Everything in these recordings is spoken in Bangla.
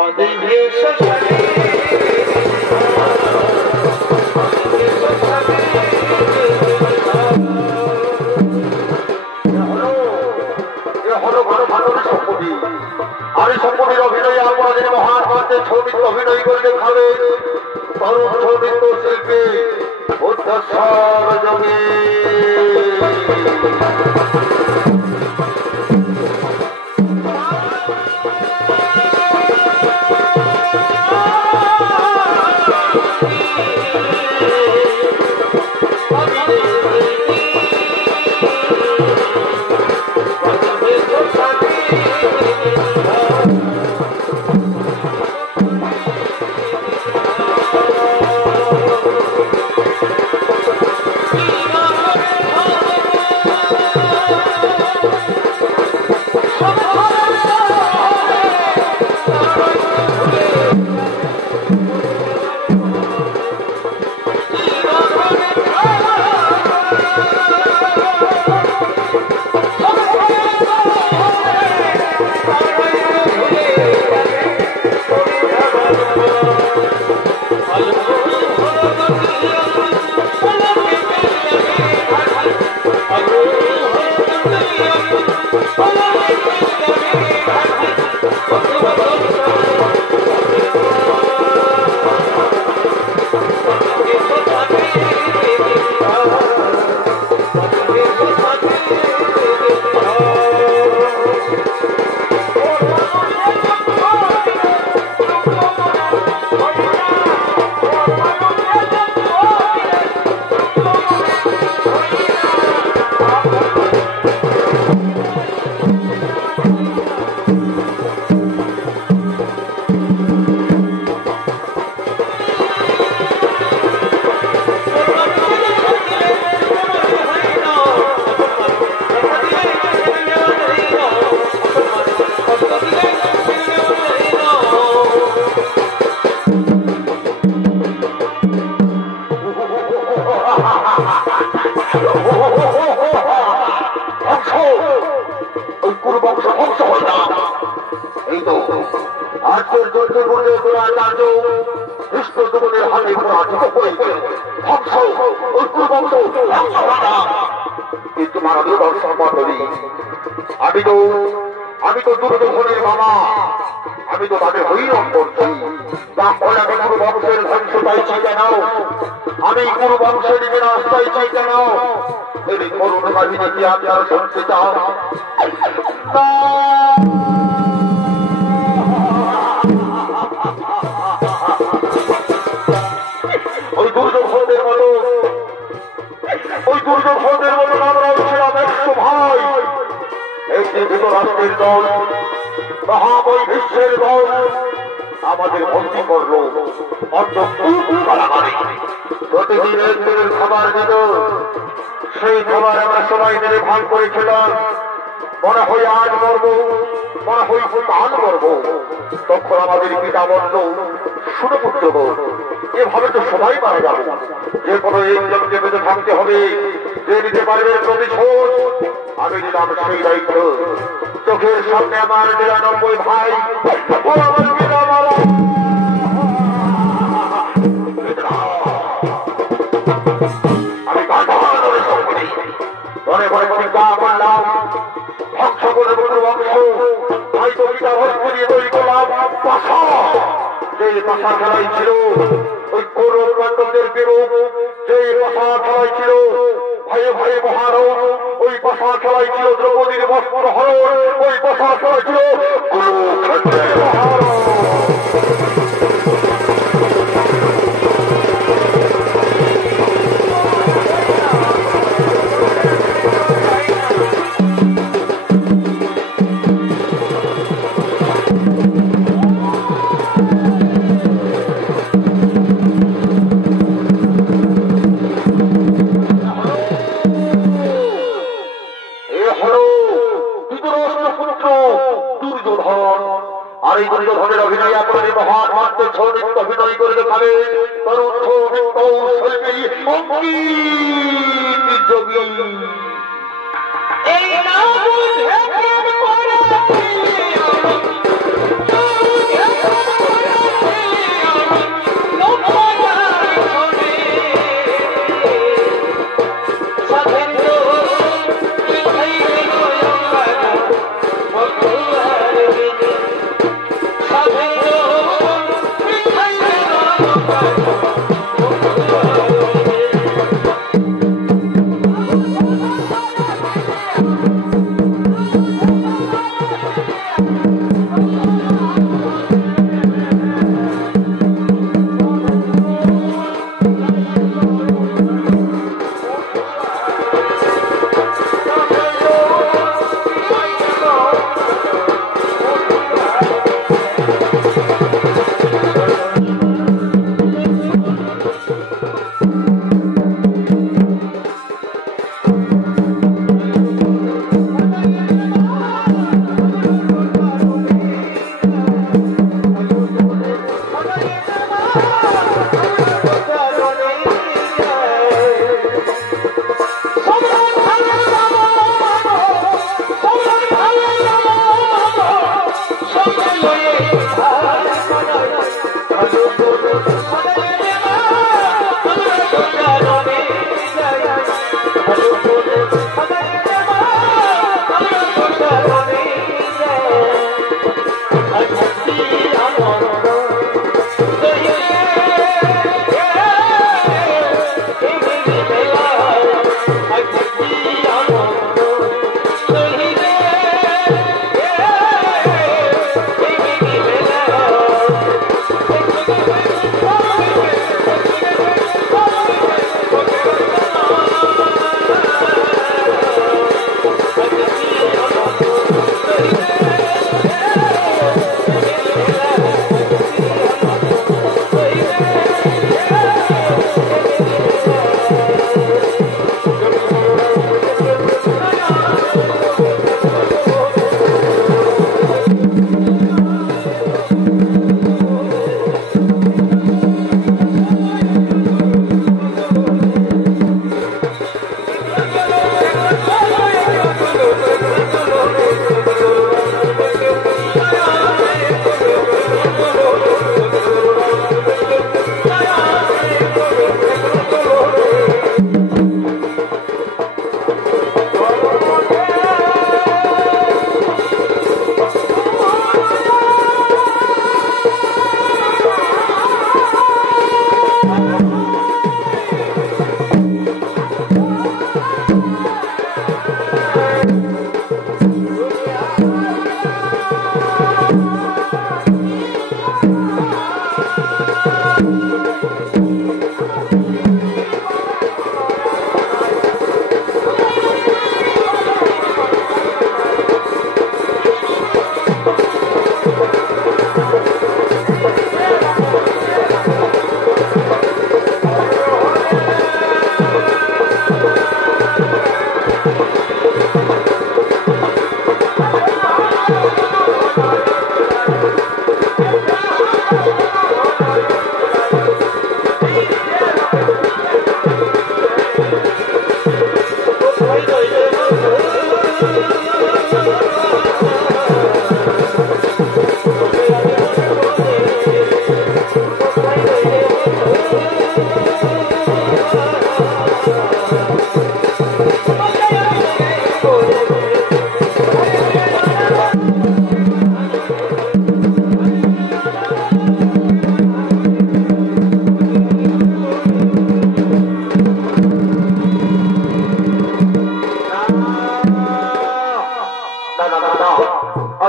আমি সম্পূর্ণ অভিনয় আমাদের মহান মঞ্চে ছবি অভিনয় করে দেখাবে তরুণ ছবিত শিল্পী উদ্দেশ্যর যোগে আমি তো দুর্যোধনের মামা, আমি তো তাদের হৈরম করছি। তাহলে আমি গুরু বংশের ধ্বংস চাইছি কেন? আমি গুরু বংশের বিনাশ চাইছি কেন? এই করুণ কাহিনী কি আপনারা শুনতে চান? ওই দুর্যোধনের মতো আমরাও ছিলাম 100 ভাই। একটি ধৃতরাষ্ট্রের দল, মহাবৈ বিশ্বের দল আমাদের ভর্তি করলো প্রতিদিন একদিনের খাবার দিল। সেই খাবার আমরা সবাই মিলে ভাগ করেছিলাম। মনে হয় আজ মরবো, মনে হয় কাল মরবো। তখন আমাদের পিতা বলল, শুনে পুত্র এভাবে তো সবাই মারা যাবো, যে কোনো একজনকে বেঁচে থাকতে হবে, যে নিতে পারবে প্রতিশোধ। আমি নিলাম সেই দায়িত্ব। চোখের সামনে আমার 99 ভাই, ও আমার পিতা মারা। আমি মনে মনে চিন্তা করলাম, ধ্বংস করে বন্ধু বংশ, তাই তো পিতা ভক্তি দিয়ে তৈরি করলাম পাশা। যে পাশা খেলাই ছিল ওই কৌরব পাণ্ডবদের বিরূপ, যে পাশা খেলাই ছিল ভয়ে ভয়ে মহারণ, ওই পাশা খেলাই ছিল দ্রৌপদীর বস্ত্র হরণ, ওই পাশা খেলাই ছিল কুরুক্ষেত্রের মহারণ। দুর্যোধনের অভিনয় আপনাদের মহান মাত্র ছড়িত অভিনয় করে দেখাবে তরুণ শিল্পী অঙ্কিত যোগী। এই নাম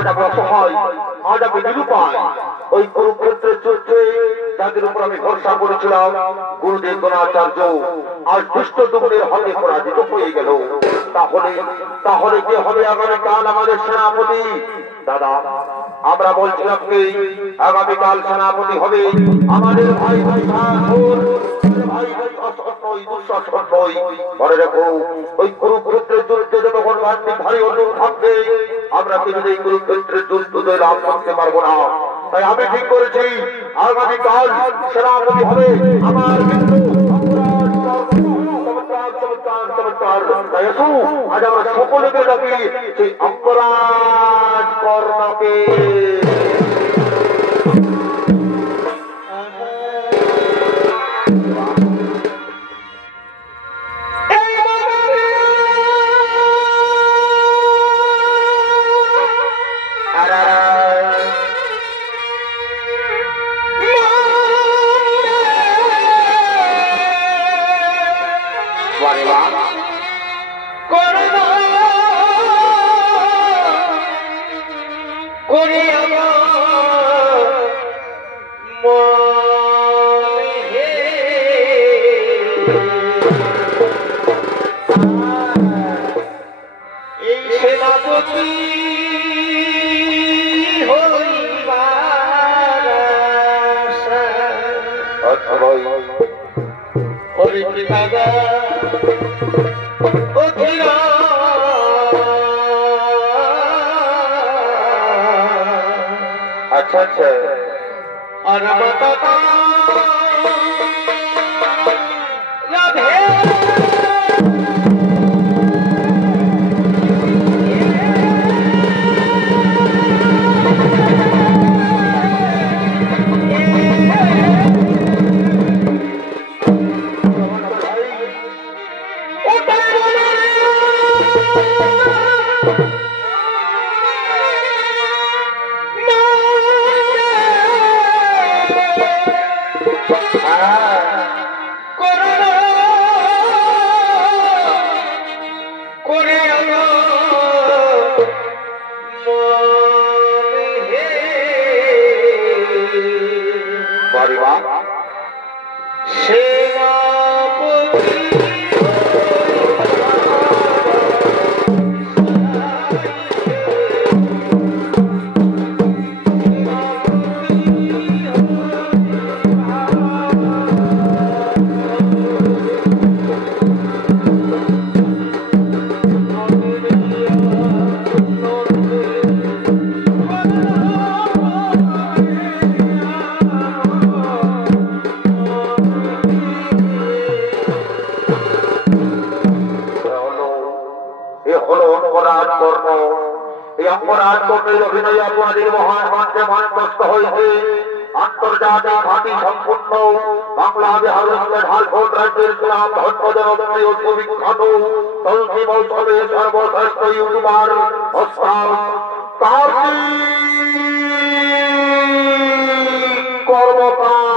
আজ আমি অসহায়, আজ আমি নিরুপায়। ওই কুরুক্ষেত্রের যুদ্ধে যাদের উপর আমি ভরসা করেছিলাম গুরুদেব দ্রোণাচার্য আজ দুষ্ট দুগুণের হাতে পরাজিত হয়ে গেল। তাহলে কে হবে আগামীকাল আমাদের সেনাপতি? দাদা, আমরা বলছিলাম কি আগামীকাল সেনাপতি হবে আমাদের ভাই ভাই মনে রেখো, ওই কুরুক্ষেত্রের যুদ্ধে যতক্ষণ ভারী অর্জুন থাকবে আমরা কিন্তু এই কুরুক্ষেত্রের যুদ্ধ লাভ করতে পারবো না। তাই আমি ঠিক করেছি আগামীকাল সেনাপতি হবে আমার কিন্তু আজ আমরা সকলকে ডাকি সেই অঙ্গরাজ কর্ণকে। अच्छा अच्छा और बताता আন্তর্জাতিক ঘাঁটি সম্পূর্ণ বাংলা বিহার ঝাড়খণ্ড রাজ্যের ইসলাম ধর্মজনপ্রিয় সুবিখ্যাত চলতি মৌসুমে সর্বশ্রেষ্ঠ ইউটিউবার কর্মকার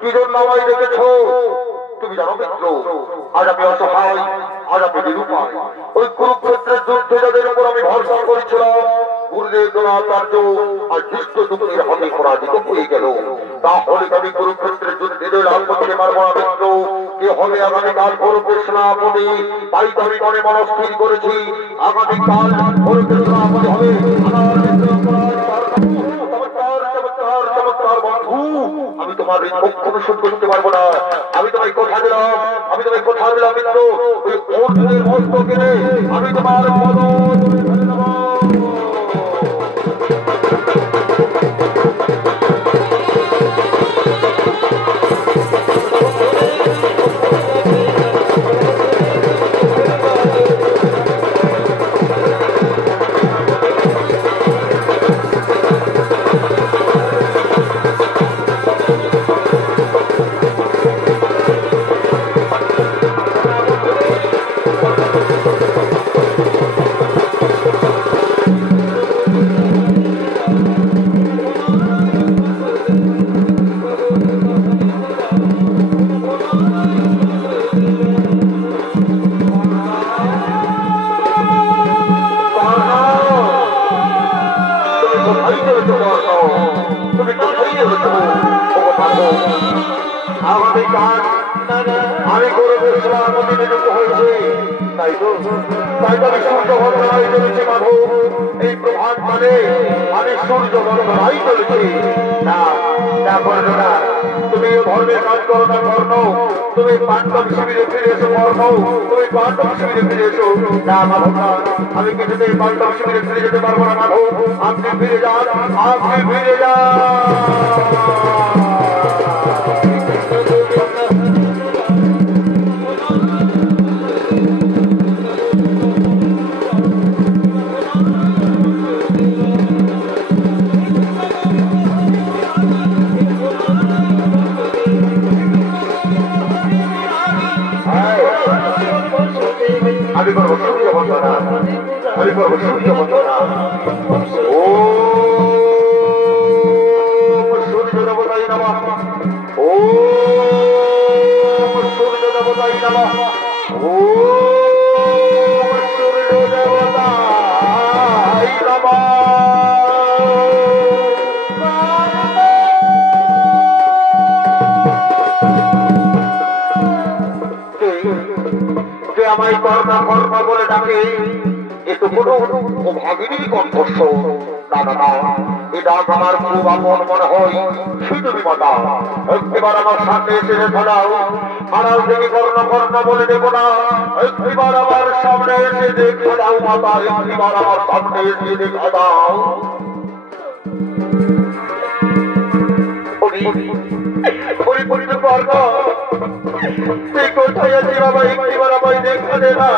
কি জন্য আমায় দেখেছ তুমি জানো মিত্র? আজ আমি অসহায়, আজ আমি নিরুপায়। ওই কুরুক্ষেত্রের যুদ্ধে যাদের উপর আমি ভরসা করেছিলাম গুরুদেব দ্রোণাচার্য আর দুষ্ট দুঃখের হাতে পরাজিত হয়ে গেল। তাহলে আমি কুরুক্ষেত্রের যুদ্ধে লাভ করতে পারবো না মিত্র। কে হবে আগামীকাল পরবেশ সেনাপতি? তাই তো আমি মনে মনস্থির করেছি আগামীকাল পরবেশ সেনাপতি হবে আমার মিত্র আমি তোমার কখনো শোধ করতে পারবো না। আমি তোমায় কথা দিলাম, আমি তোমায় কথা দিলাম মিত্র, ওই অর্জুনের মস্তক কেনে আমি তোমার পদ আমি গৌরবের সেনাপতি নিযুক্ত হয়েছি। তাই তো আমি সূর্য বন্দনায় চলেছি মাধব। এই প্রভাত মানে আমি সূর্য বন্দনায় চলেছি। না না করো না, তুমি ধর্মের কাজ করো না কর্ণ। তুমি পাণ্ডব শিবিরে ফিরে এসো কর্ণ, তুমি পাণ্ডব শিবিরে ফিরে এসো। না মাধব না, আমি কিছুতেই পাণ্ডব শিবিরে ফিরে যেতে পারবো না মাধব। আপনি ফিরে যান, আপনি ফিরে যান। আমি করবো সূর্য বন্দনা, আমি করবো সূর্য বন্দনা। ও সূর্য দেবতাই নমঃ, ও সূর্য দেবতাই নমঃ, ও সূর্য দেবতাই নমঃ। আমায় কর্ণা কর্ণা বলে ডাকে, এ তো কোনো ভাগিনী কণ্ঠস্ব। না না না, এ ডাক আমার খুব আপন মনে হয়। সুন্দরী মাতা একবার আমার সামনে এসে দেখা দাও। আড়াল থেকে কর্ণ কর্ণ বলে দেবো না, একবার আমার সামনে এসে দেখা দাও মাতা, একবার আমার সামনে এসে দেখা দাও। কর্ণ তুই কোথায় আছি বাবা? একবার আমায় দেখা দে না।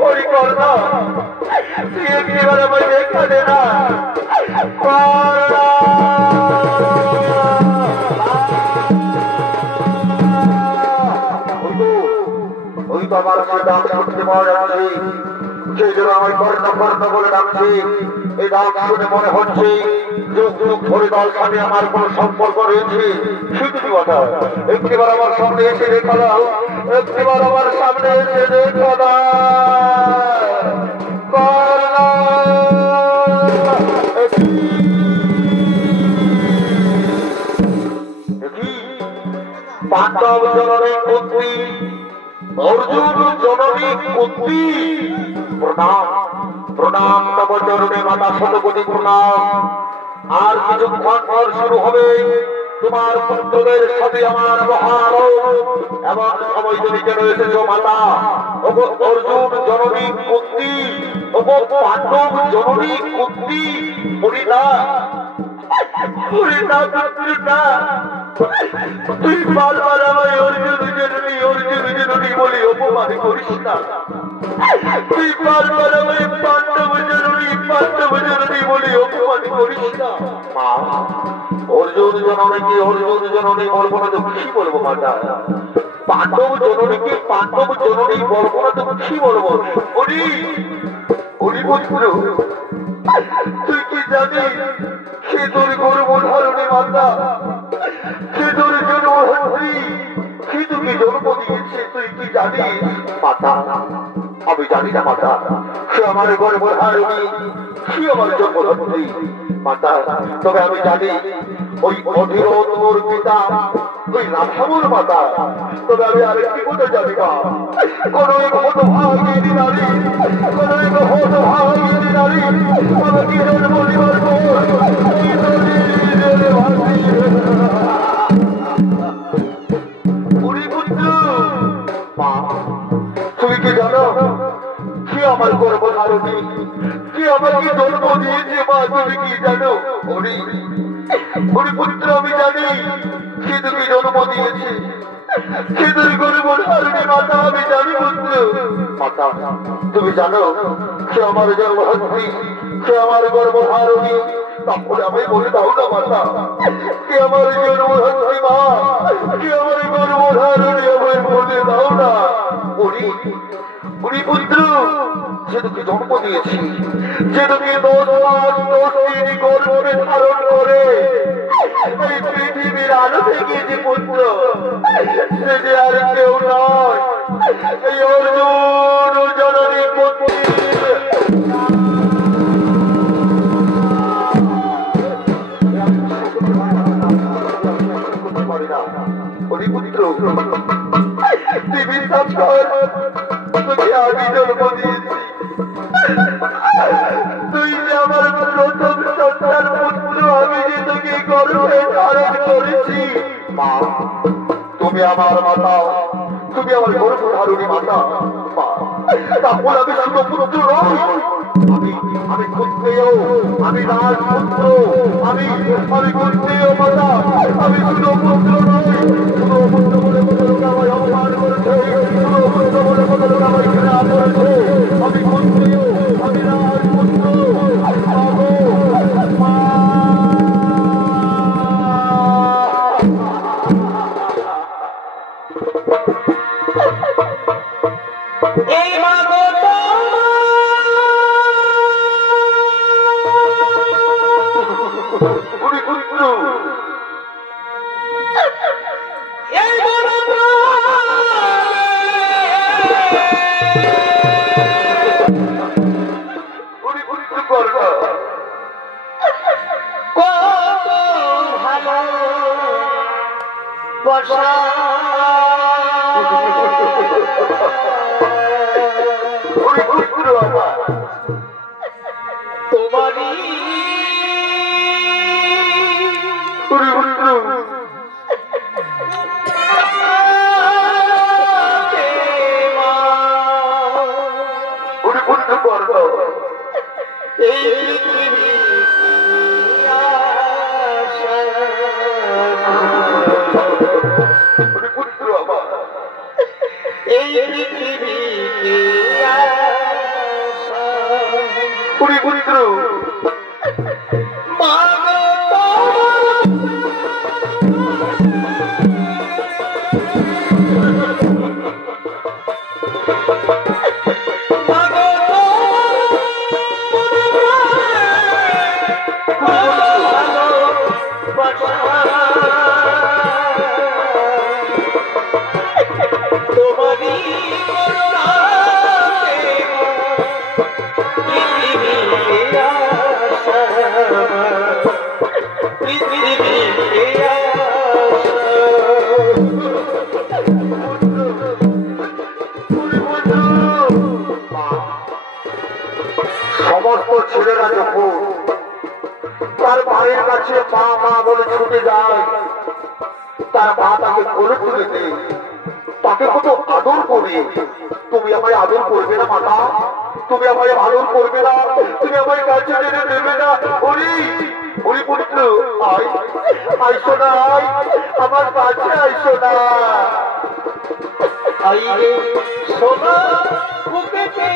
হরি কর্ণ তুই একবার আমায় দেখা দে না। ওই তো আমার ডাক শুনতে পাওয়া যাচ্ছে, সেই জন্য আমায় কর্ণ কর্ণ বলে ডাকছি। এই ডাক শুনে মনে হচ্ছে যুগ যুগ ধরে দল সাথে আমার কোন সম্পর্ক রয়েছে। শুধু কথা একবার আমার সামনে এসে দেখা দাও, একবার আমার সামনে এসে দেখা দাও। পাণ্ডব জননী কুন্তি, অর্জুন জননী কুন্তি, প্রণাম প্রণাম তব চরণে মাতা, শতকোটি প্রণাম। আর কিছুক্ষণ পর শুরু হবে তোমার পুত্রদের সাথে আমার মহারণ। এমন সময় তুমি কেন এসেছো মাতা? ওগো অর্জুন জননী কুন্তি, ওগো পাণ্ডব জননী কুন্তি, পরিণা পরিণা পুত্রিকা, তুই বারবার আমায় অর্জুন জননী বলে অপমান করিস না। তুই বারবার আমায় পাণ্ডব জননী বলে অপমান করিস না। মা অর্জুন জননী বলবো না তো কি বলবো মাতা? পাণ্ডব জননীকে পাণ্ডব জননী বলবো না তো কি বলবো? তুই কি জানিস সে তোর গর্ব ধারণে মাতা, সে তোর জানি মাতা, আমি জানি না মাতা, সে আমার গর্ভধারিণী, সে আমার জন্মদাত্রী মাতা। তবে আমি জানি ওই অধীরথ মোর পিতা, ওই রাধামোর মাতা। তবে আমি আরেকটি কথা জানি না, কোন এক হতভাগিনী নারী, কোন এক হতভাগিনী নারী আমাকে জন্ম দিবার পর ওই নদীর ভাসি পুরী পুত্র। মা, তুমি কি জানো কি আমার গর্ভধারিণী, কি আমাকে জন্ম দিয়েছে? মা, তুমি কি জানো? পুরী পুত্র, আমি জানি সে তুমি জন্ম দিয়েছে, সে তুই গর্ভধারিণী মাতা, আমি জানি পুত্র। মাতা, তুমি জানো সে আমার জন্মধাত্রী, সে আমার গর্ভধারিণী, তাহলে আমি বলে দাও না মাতা, কে আমার জন্মধাত্রী মা, কে আমার গর্ভধারিণী, আমি বলে দাও না। পুরী পুত্র, সে তোকে জন্ম দিয়েছি, সে তোকে 10 মাস 10 দিন গর্ভে ধারণ করে এই পৃথিবীর আলো থেকে যে পুত্র, সে যে আর কেউ নয়, এই অর্জুন জননী পুত্র। পুত্র, তুই বিশ্বাস কর, তোকে আমি জন্ম দিয়েছি, তুই যে আমার প্রথম সন্তান পুত্র, আমি যে তোকে গর্ভে ধারণ করেছি। মা, তুমি আমার মাতা, তুমি আমার গর্ভধারিণী মাতা। তাহলে আমি শুধু পুত্র নই, আমি ক্ষত্রিয়, আমি রাজপুত্র, আমি ক্ষত্রিয় মাতা, আমি শুধু পুত্র নই। শুধু পুত্র বলে কত লোক আমায় অপমান করেছে, শুধু পুত্র বলে কত লোক আমায় ঘৃণা করেছে। আমি ক্ষত্রিয়, আমি রাজপুত্র। এই মাগো সমস্ত ছেলেরা যখন তার মায়ের কাছে মা মা বলে ছুটে যায়, তার মা তাকে কোলে তুলে দেয়, তাকে কত আদর করে। তুমি আমায় আদর করবে না মাতা? তুমি আমায় আদর করবে না? তুমি আমায় কাছে টেনে নেবে না? হরি পুত্র, আইসো না, আমার কাছে আইসো না। আইরে সোনা বুকেতে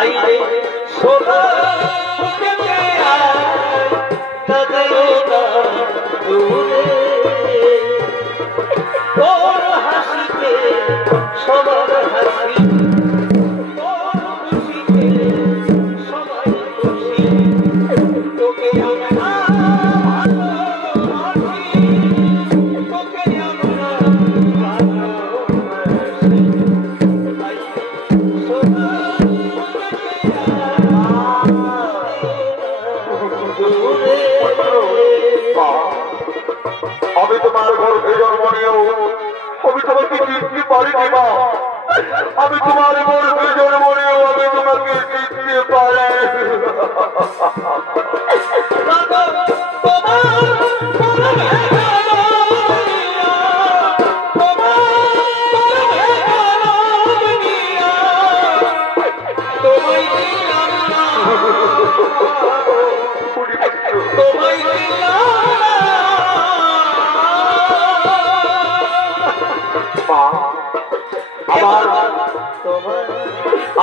আইরে সোনা বুকেতে দূরে তোর হাসিতে সবার হাসি, তোর খুশিতে সবাই খুশি, তোকে আমরা আমি তোমাকে চিনতে পারিনি মা। আমি তোমার গর্ভে জন্ম নিয়েও আমি তোমাকে চিনতে পারি।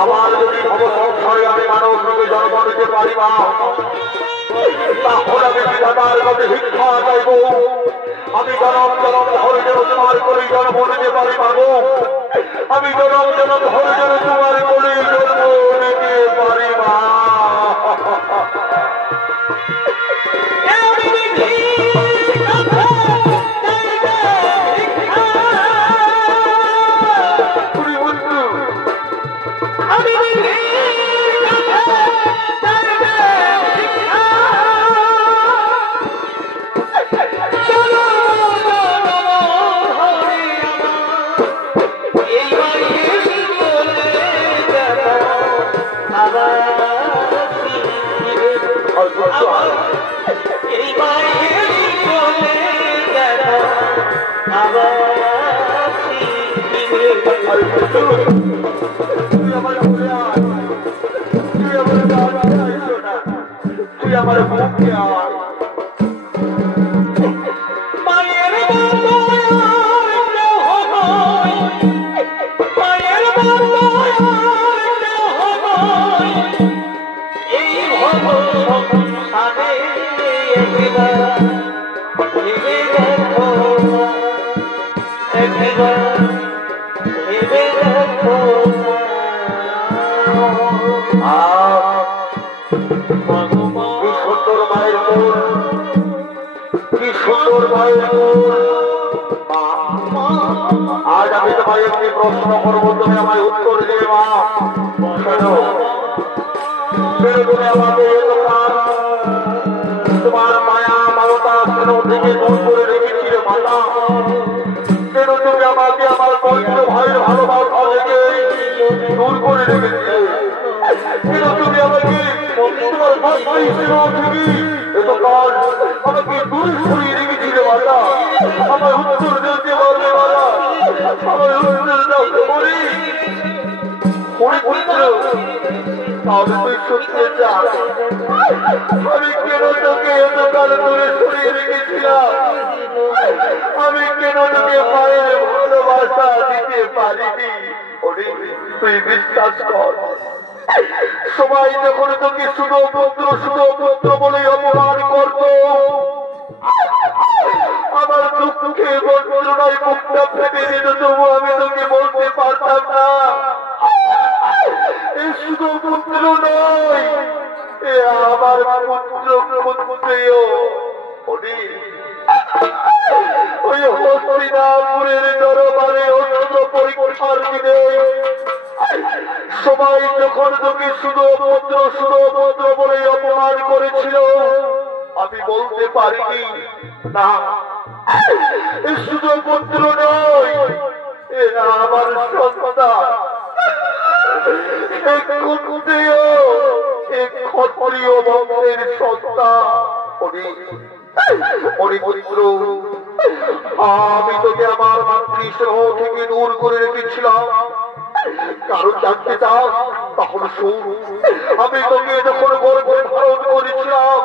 আমার যদি ভবসংসারে আমি মানব রূপে জন্ম নিতে পারি মা, তাহলে আমি বিধাতার কাছে ভিক্ষা চাইব। আমি জনম জনম ধরে যেন তোমার করে জন্ম নিতে পারি পারবো। আমি জনম জনম ধরে যেন তোমার করে জন্ম নিতে পারি মা। তুই আমার বুকে আয়। আজ আমি তোমায় একটি প্রশ্ন করবো, তুমি আমায় উত্তর দেবে মা। তুমি আমাকে তোমার মায়া মমতা স্নেহ থেকে দূর করে রেখেছিলে মাতা। কেন তুমি আমাকে আমার পবিত্র ভাইয়ের ভালোবাসা থেকে দূর করে রেখেছিলে? কেন তুমি আমাকে তোমার ভাই স্নেহ থেকে এতকাল আমাকে দূর সরিয়ে রেখেছিলে মাতা? আমার উত্তর দিতে পারবে মাতা? আমার উত্তর দাও করি তাহলে তুই শুনতে চাস আমি কেন তোকে এতকাল দূরে সরিয়ে রেখেছিলাম? আমি কেন তোকে মায়ের ভালোবাসা দিতে পারিনি? তুই বিশ্বাস কর, সবাই যখন তোকে শুধু পুত্র বলে অপমান করত, আমার দুঃখে বন্টনায় মুখটা ফেটে দিত, তবু আমি তোকে বলতে পারতাম না শুধু পুত্র নয়, আমার পুত্রও ওই হস্তিনাপুরের দরবারে অস্ত্র পরীক্ষার দিনে সবাই যখন তোকে শুধু পুত্র বলে অপমান করেছিল, আমি বলতে পারিনি না শুধু পুত্র নয়, আমার সন্তান ক্ষত্রিয় বংশের সন্তান। আমি তোকে আমার মাতৃস্নেহ থেকে দূর করে রেখেছিলাম, কারণ জানতে চাও তাহলে শুন। আমি তোকে যখন গর্ভে ধারণ করেছিলাম,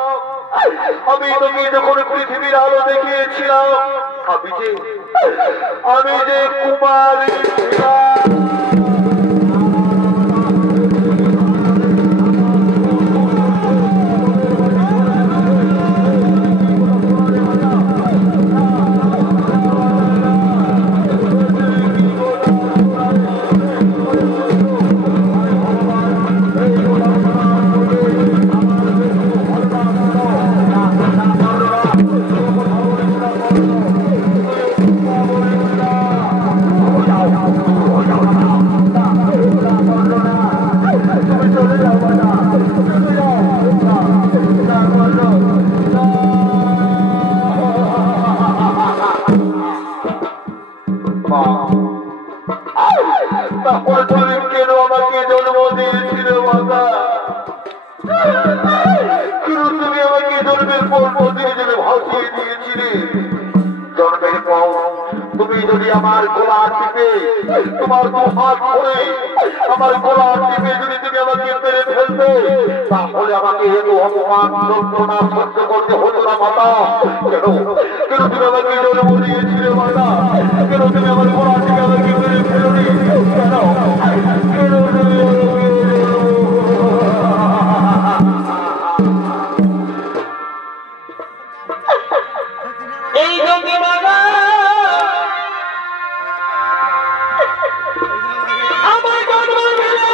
আমি তোকে যখন পৃথিবীর আলো দেখিয়েছিলাম, আমি যে কুমারী ছিলাম, জন্মের পর প্রতিদিন যেন ভাসিয়ে দিয়েছিলে জন্মের পর তুমি যদি আমার গলা টিপে তোমার দু হাত ধরে আমার গলা টিপে যদি তুমি আমাকে মেরে ফেলতে তাহলে আমাকে এত অপমান যন্ত্রণা সহ্য করতে হতো না মাতা। কেন কেন তুমি আমাকে জন্ম দিয়েছিলে মাতা? কেন তুমি আমার গলা টিপে আমাকে মেরে ফেলোনি? কেন কেন তুমি এই জমি বাবা আমার জন্ম দিলে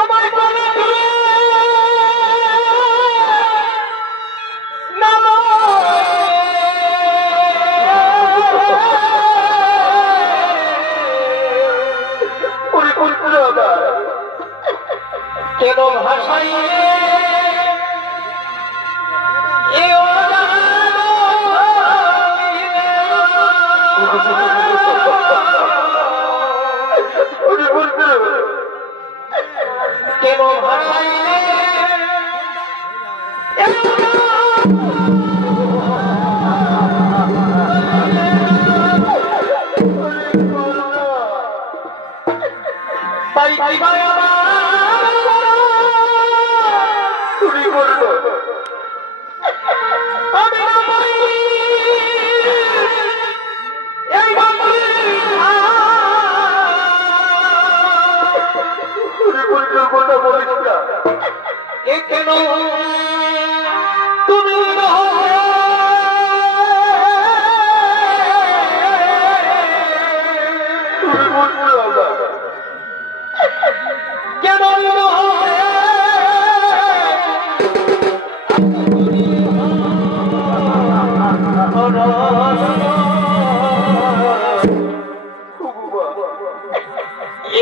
আমার জন্ম দিলে নাম কেন ভাষাই কেন ভাষাই তাই তাই কেন তুমি কেন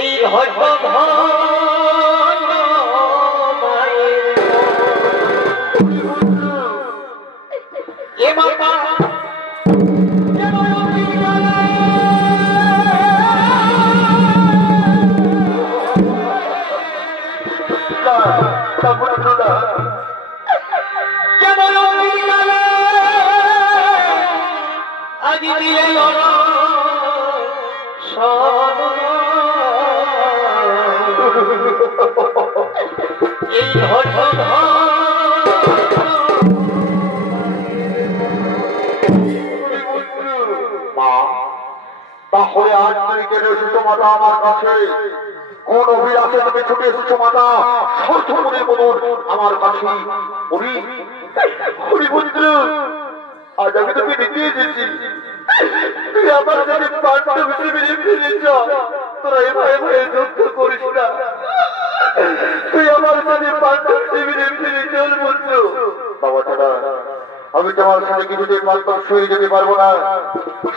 এই হয়তো এই তাহলে আজ তুমি কেন এসেছো মাতা আমার কাছে? কোন অভিলাষে তুমি ছুটে এসেছো মাতা স্বার্থপরের মতন আমার কাছে? হরিবন্ধু আজ আমি তোকে নিতে এসেছি, তুই আমার সাথে পাঁচটা হিসেবে ফিরেছ। তোরা এভাবে ভয়ে দুঃখ করিস না, তুই আমার সাথে পাঁচটা হিসেবে ফিরে চল বন্ধু। বাবা দাদা আমি তোমার সাথে কিছুতে পাল্পাস হয়ে যেতে পারবো না।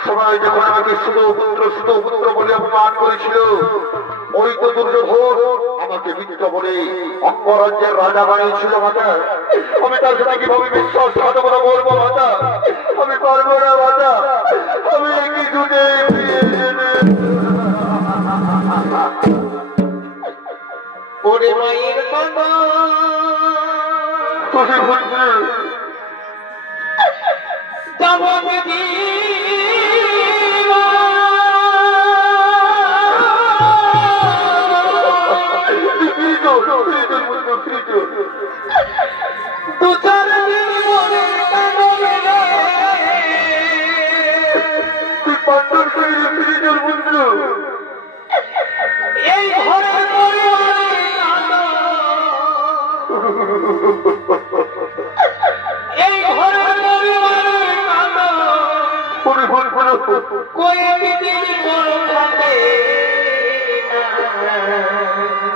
সবাই যখন আমাকে শুধু পুত্র বলে অপমান করেছিল, ওই তো দুর্যোধন আমাকে মিত্র বলে অঙ্গরাজ্যের রাজা বানিয়েছিল মাতা। আমি তার সাথে কিভাবে বিশ্বাসঘাতকতা করবো মাতা? আমি পারবো না মাতা, আমি কিছুতে ওরে মায়ের বাবা খুশি হচ্ছে যাবো দু চার দিন মনে তুই পাঁচটার শরীরে ফিরে চল বন্ধু। এই ঘরের পরিবারে এই ঘরের পরিবারে কয়েকদিন বড় থাকে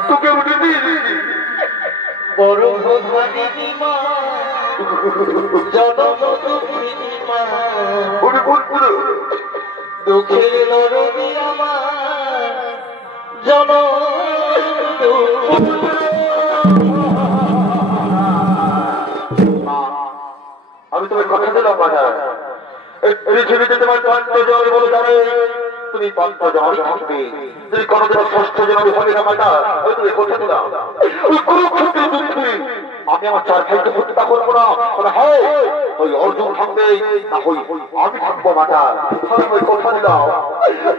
তোকে উঠে দিয়েছি বড় বোধা দিদিমা জনম দুঃখিনীমা দুঃখের লড়বি আমার জনম আমি তোমার কথা দিলাম মাথা পৃথিবীতে তোমার পাঁচটা জল বলে যাবে তুমি পাঁচটা জনই থাকবে, তুমি কোনদিন ষষ্ঠ জনই হবে না মাতা। ওই তুমি কথা দিলাম ওই কুরুক্ষেত্রের যুদ্ধে আমি আমার চার ভাইকে হত্যা করবো না। হ্যাঁ ওই অর্জুন থাকবে না হই আমি থাকবো মাতা। আমি ওই কথা দিলাম,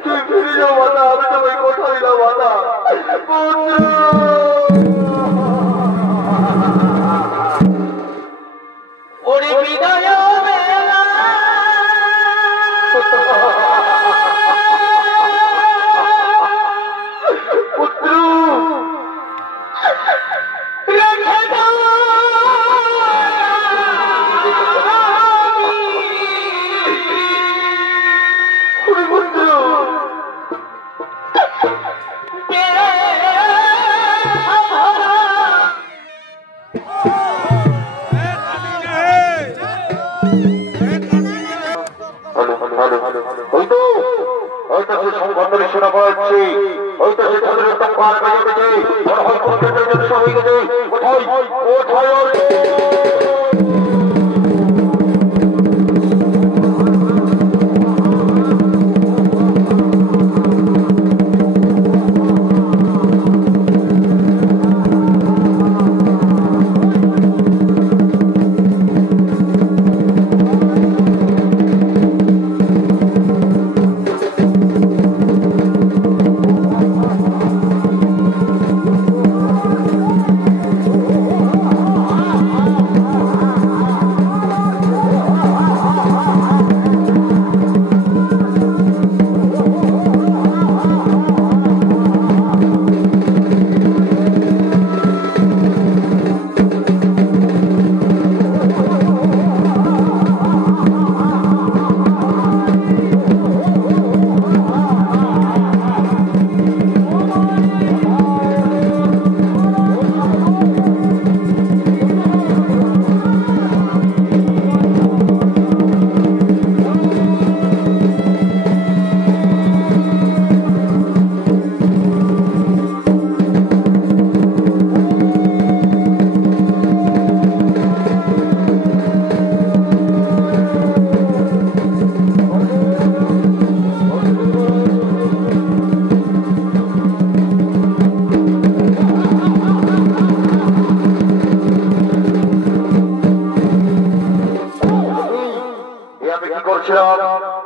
তুমি ফিরে যাও মাতা, আমি তো ওই কথা দিলাম মাতা। ওরে বিদায় শোনা পাচ্ছি হয়তো সে তাদের পার বেজে গেছে, হয়ে গেছে। কোথায় কোথায়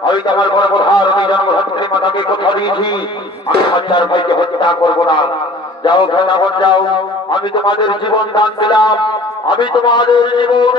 আমি তো আমার গর্ভধার জন্মধাত্রী মাতাকে কথা দিয়েছি আমি আমার চার ভাইকে হত্যা করবো না। যাও ভেদাগণ যাও, আমি তোমাদের জীবন দান দিলাম, আমি তোমাদের জীবন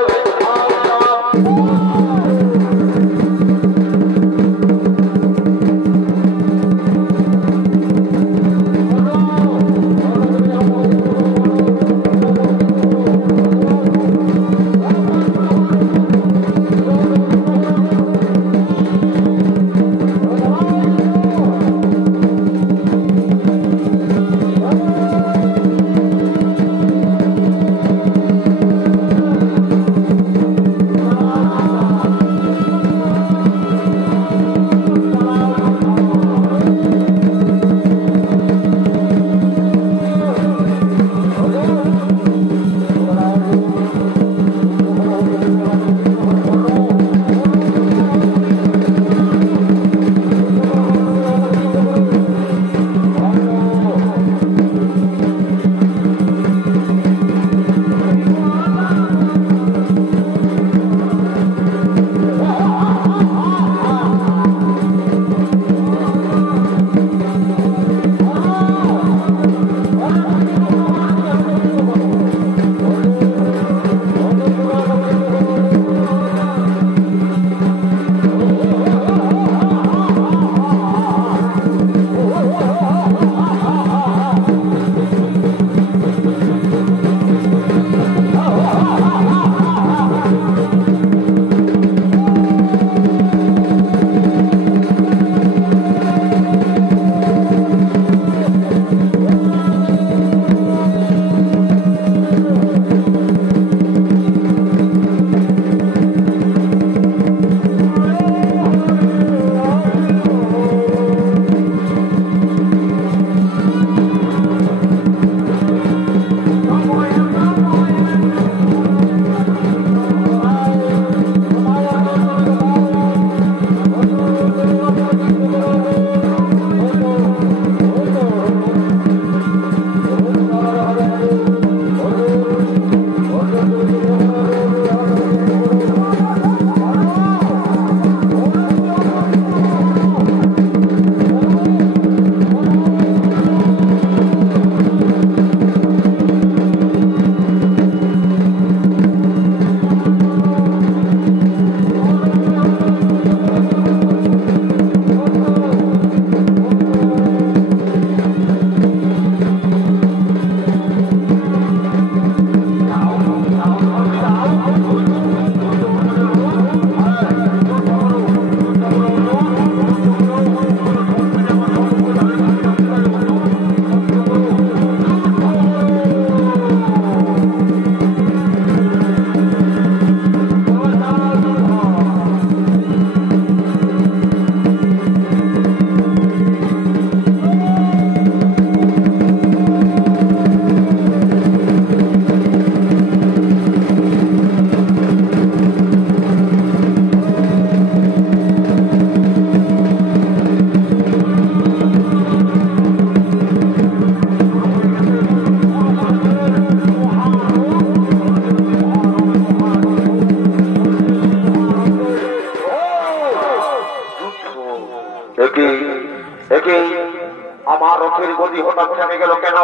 বিপদী হঠাৎ থেমে গেল কেন?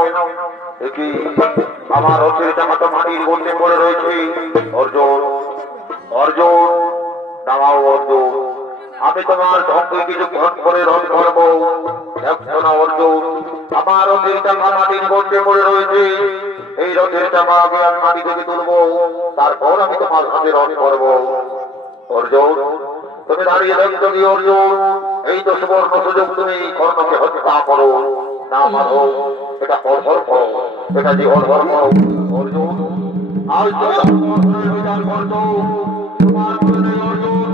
দেখি আমার রথের চাকা তো মাটির গর্তে পড়ে রয়েছে। অর্জুন, অর্জুন, নামাও অর্জুন, আমি তোমার সঙ্গে কিছুক্ষণ করে রথ করবো। দেখছো না অর্জুন, আমার রথের চাকা মাটির গর্তে পড়ে রয়েছে। এই রথের চাকা আগে আমি মাটি থেকে তুলবো, তারপর আমি তোমার সাথে রথ করবো। অর্জুন, তুমি দাঁড়িয়ে দেখছো কি অর্জুন? এই তো সুবর্ণ সুযোগ, তুমি কর্ণকে হত্যা করো। না মারো, এটা অধর্ম, এটা যে অধর্ম। অর্জুন, আজ তুমি করছো, তোমার নেই অর্জুন।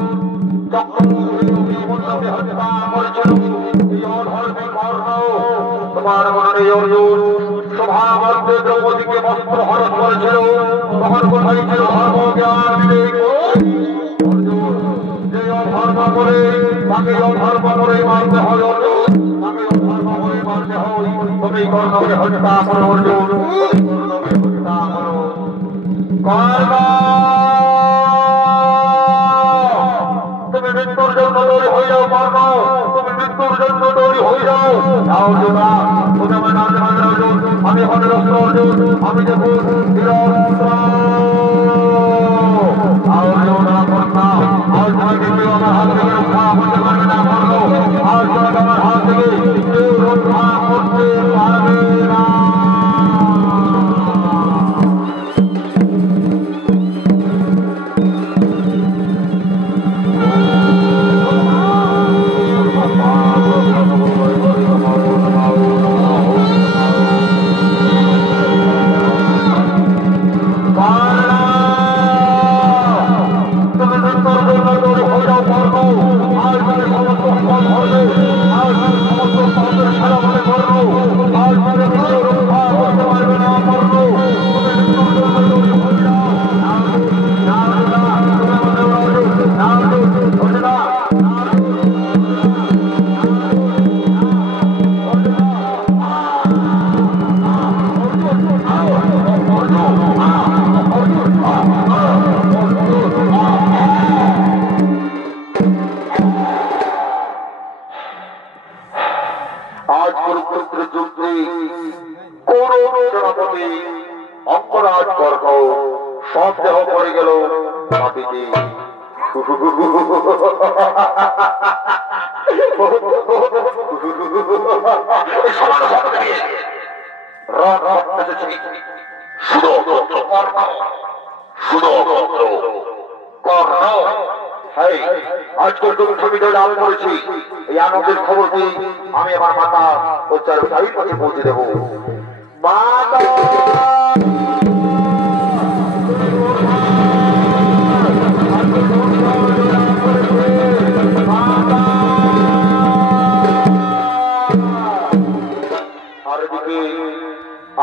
তোমার মনে নেই অর্জুন, সভাবর্তে দ্রৌপদীকে বস্ত্র হরণ করেছিল, তখন কোথায় ছিল ধর্মজ্ঞান বিবেক? অর্জুন, যে অধর্ম করে তাকে অধর্ম করে মারতে হয় অর্জুন, তাকে অধর্ম করে মারতে হয়। তুমি কর্ণকে হত্যা করো অর্জুন, কর্ণকে হত্যা করো। কর্ণ, তুমি মৃত্যুর জন্য তৈরি হয়ে যাও। কর্ণ, তুমি মৃত্যুর জন্য তৈরি হয়ে যাও। অর্জুন, তুমি আমার নাম জানালে অর্জুন, আমি এখন রস্ত অর্জুন, আমি দেখুন অর্জুন আমার কন্যা। আজ তোমাকে কেউ আমার হাত থেকে রক্ষা করতে পারবে না। কর্ণ, আজ তোমাকে আমার হাত থেকে কেউ রক্ষা করতে পারবে না। আজ কুরুক্ষেত্রের যুদ্ধে কৌরব সেনাপতি অঙ্গরাজ গর্গ সব দেহ পড়ে গেল মাটিতে। আজকের দুঃখ বিজয় লাভ করেছি, এই আনন্দের খবরটি আমি আমার মাতা ও চার ভাইয়ের কাছে পৌঁছে দেব। মাতা,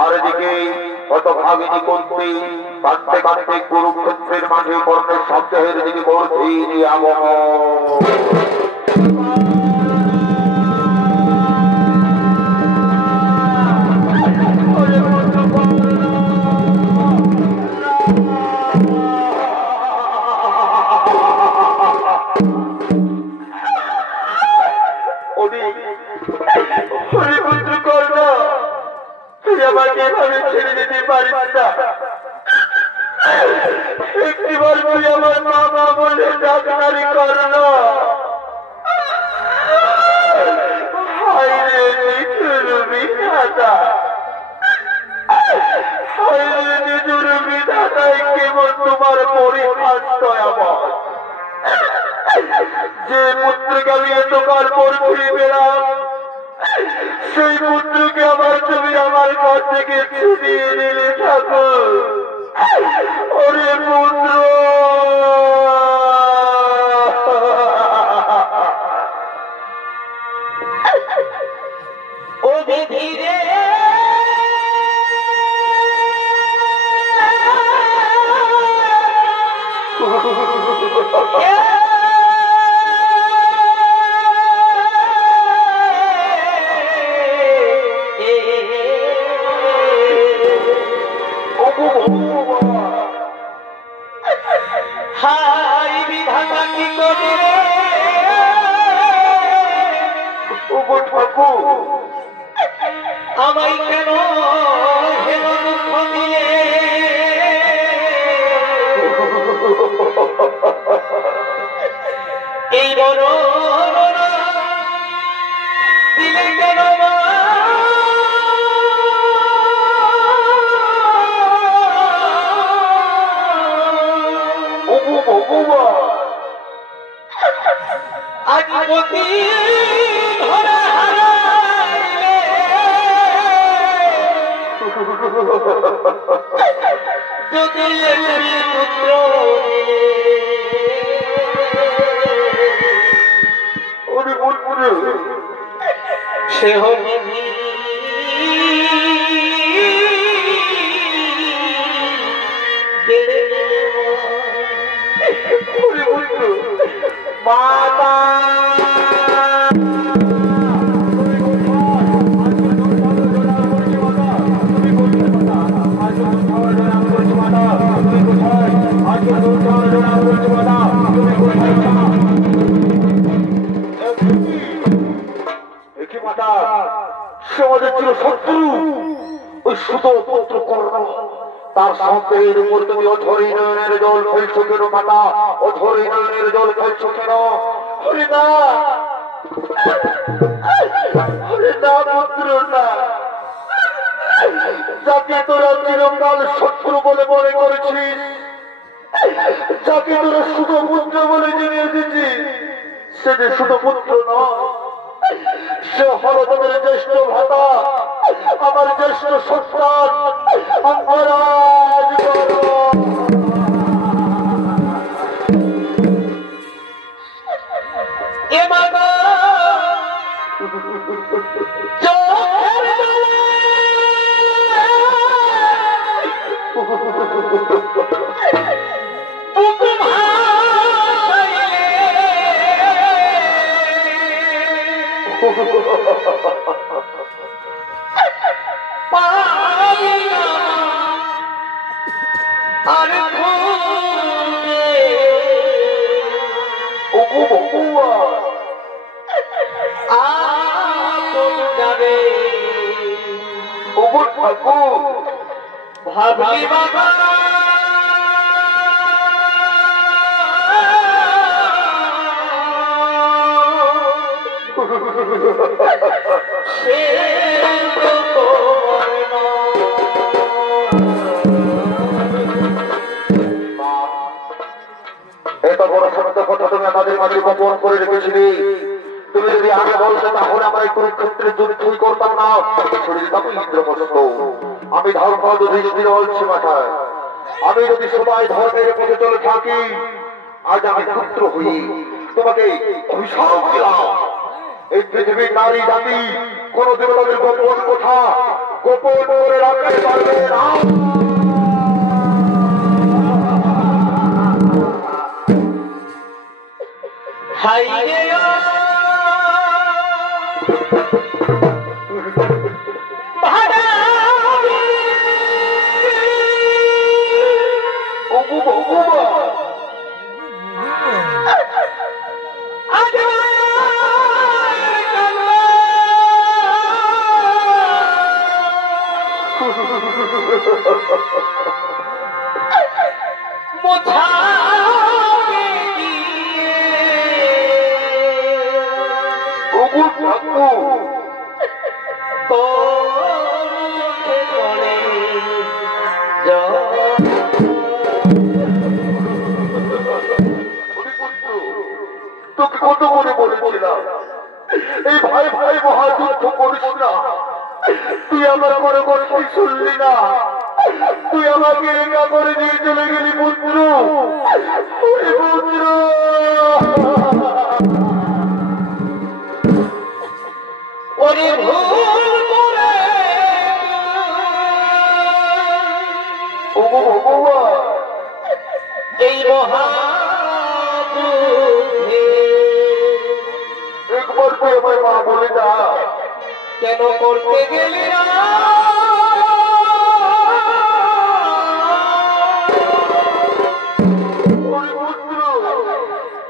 আর এদিকে কত ভাগিনী করতে কাঁদতে কাঁদতে কুরুক্ষেত্রের মাঝে কর্ণের সপ্তাহের দিকে করছি আগমন। ছেড়ে দিতে পারিস না, একটিবার তুই আমার মামা বলে ডাক্তারি কর না। নিজুর বিধাতাই কেবল তোমার পরিহাস আমার। যে পুত্রকে আমি এতকাল পর ফিরে পেলাম, সেই পুত্রকে আবার তুমি আমার ঘর থেকে ছিনিয়ে নিলে ঠাকুর। ওরে পুত্র, ও ধীরে আমায় কেন হেন দুঃখ দিয়ে এই বড় দিলে কেন আজ পতি ধরে হারাইলে যদি পুত্র সে হবে মাতা সমাজের ছিল শত্রু ওই সুতো পুত্র কর্ণ তার সন্দেহের উপর তুমি অধরি নয়নের জল ফেলছো কেন মাতা অধরি নয়নের জল ফেলছো কেন হরে না পুত্র না যাকে তোরা চিরকাল শত্রু বলে মনে করেছিস যাকে তোরা শুধু পুত্র বলে জেনে এসেছিস সে যে শুধু পুত্র নয় সে হল তোদের জ্যেষ্ঠ ভাতা আমার জ্যেষ্ঠ সন্তান অঙ্গরাজ ভাবি বাবা এত বড় সত্য কথা তুমি আমাদের মাঝে গোপন করে রেখেছিলে তুমি যদি আগে বলতে তাহলে আমরা এই কুরুক্ষেত্রে যুদ্ধই করতাম না শরীর তখন ইন্দ্রমস্ত আমি ধর্ম যুধিষ্ঠির বলছি মাথায় আমি যদি সবাই ধর্মের পথে চলে থাকি আজ আমি পুত্র হই তোমাকে অভিশাপ দিলাম এই পৃথিবীর নারী জাতি কোনদিন তাদের গোপন কথা গোপন করে রাখতে পারবে না তোকে কত করে বলেছিলাম এই ভাই ভাই মহাযুদ্ধ করিস না তুই আমার করে করে তুই শুনলি না তুই আমাকে একা করে নিয়ে চলে গেলি পুত্র পুত্র ওরে ভুল করে এই একবার তুই আমার মা বলে না কেন করতে গেলি না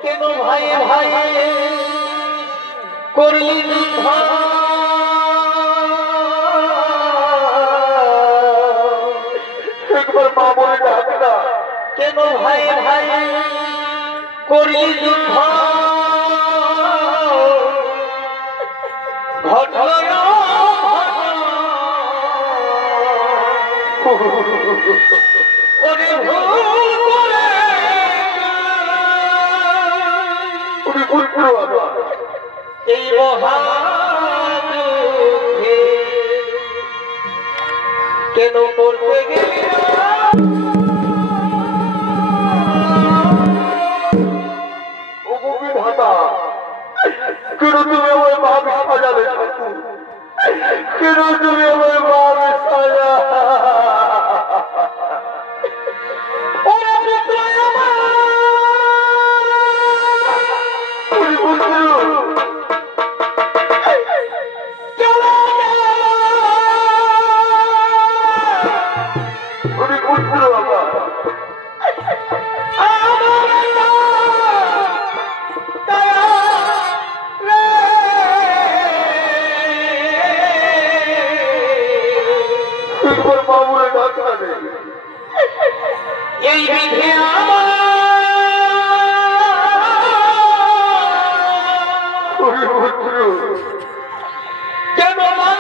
কেন ভাই ভাই করলি ভাই ভাই করি যুদ্ধ ঘটল ওরে ভুল করে এই মহাযুদ্ধে কেন করতে গেলি কেন তুমি আমার ভাবে সাজালে কেন তুমি আমার ভাবে সাজা এই বিধে আমার কেন বাবা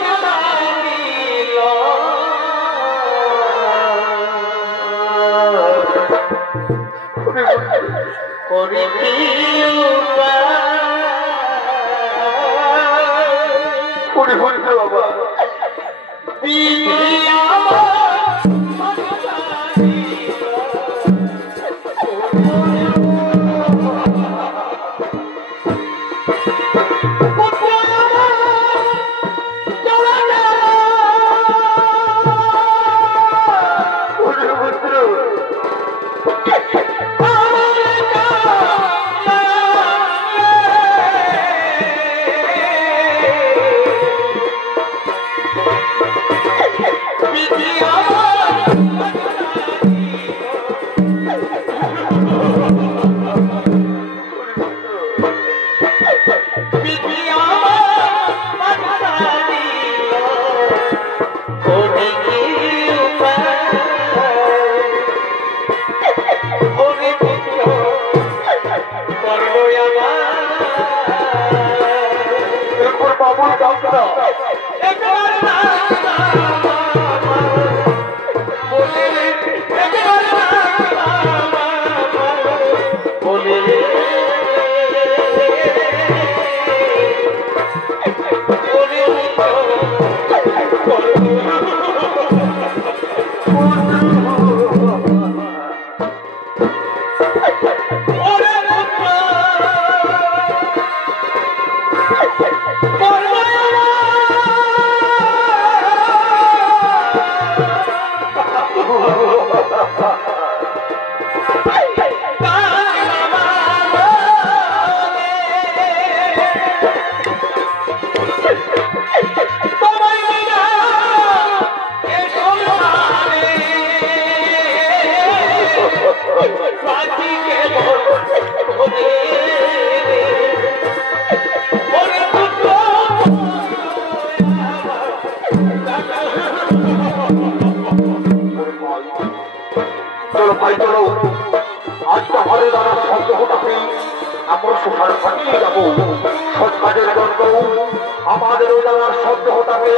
আমাদের শব্দ হতাবে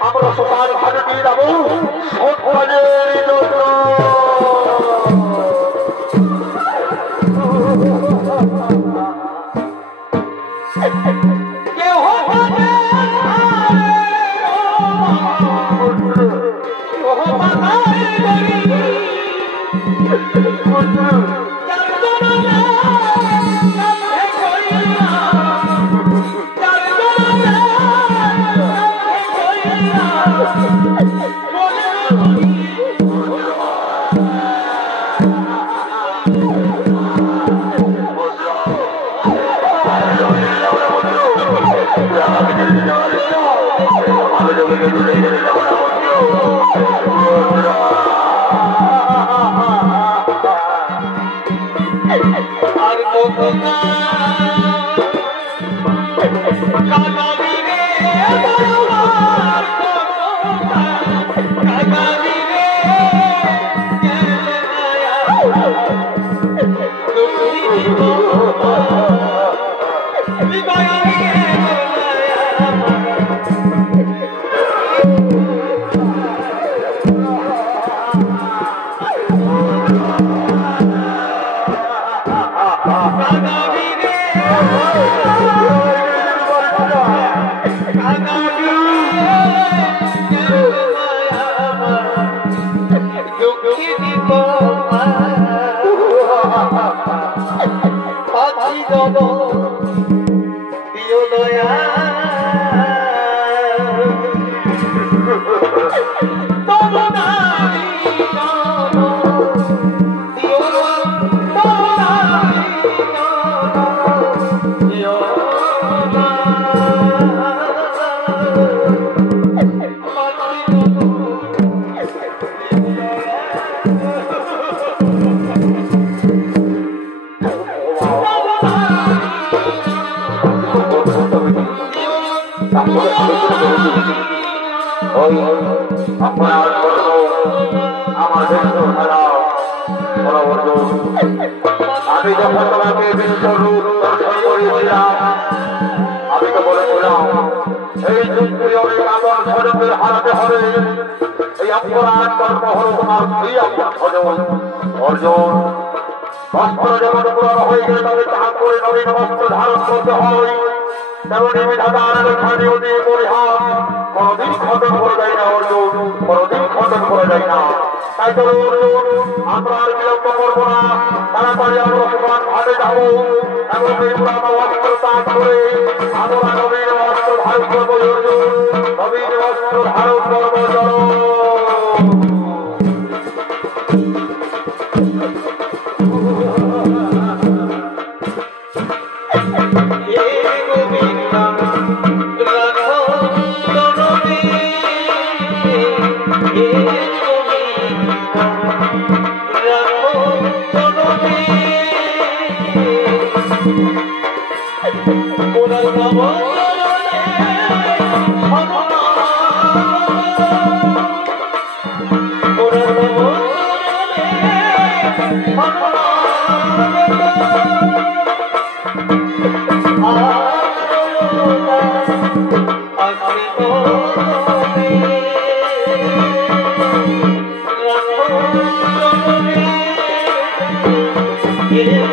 আমরা সোপান ভাবে দিয়ে যাবো আপনার জন্য আমার বিশ্ব খেলা আমি যখন তোমাকে বিশ্বরূপ দর্শন করেছিলাম আমি তো বলেছিলাম এই যুক্তি অনেক আমার স্বজনদের হারাতে হবে এই অপরাধ কর্ম হল তোমার প্রিয় স্বজন অর্জুন বস্ত্র যেমন পুরানো হয়ে গেলে তবে তাহা করে নবীন বস্ত্র ধারণ করতে হয় তেমনি বিধাতার লেখানিও দিয়ে পরিহার কোনদিন খতম করে যায় না অর্জুন কোনদিন খতম করে যায় না তাই তো অর্জুন আমরা আর বিলম্ব করবো না তাড়াতাড়ি আমরা সমান ভাবে যাবো এবং এই পুরানো অস্ত্র ত্যাগ করে আমরা নবীন অস্ত্র ধারণ করবো অর্জুন নবীন অস্ত্র ধারণ করবো চলো Yeah.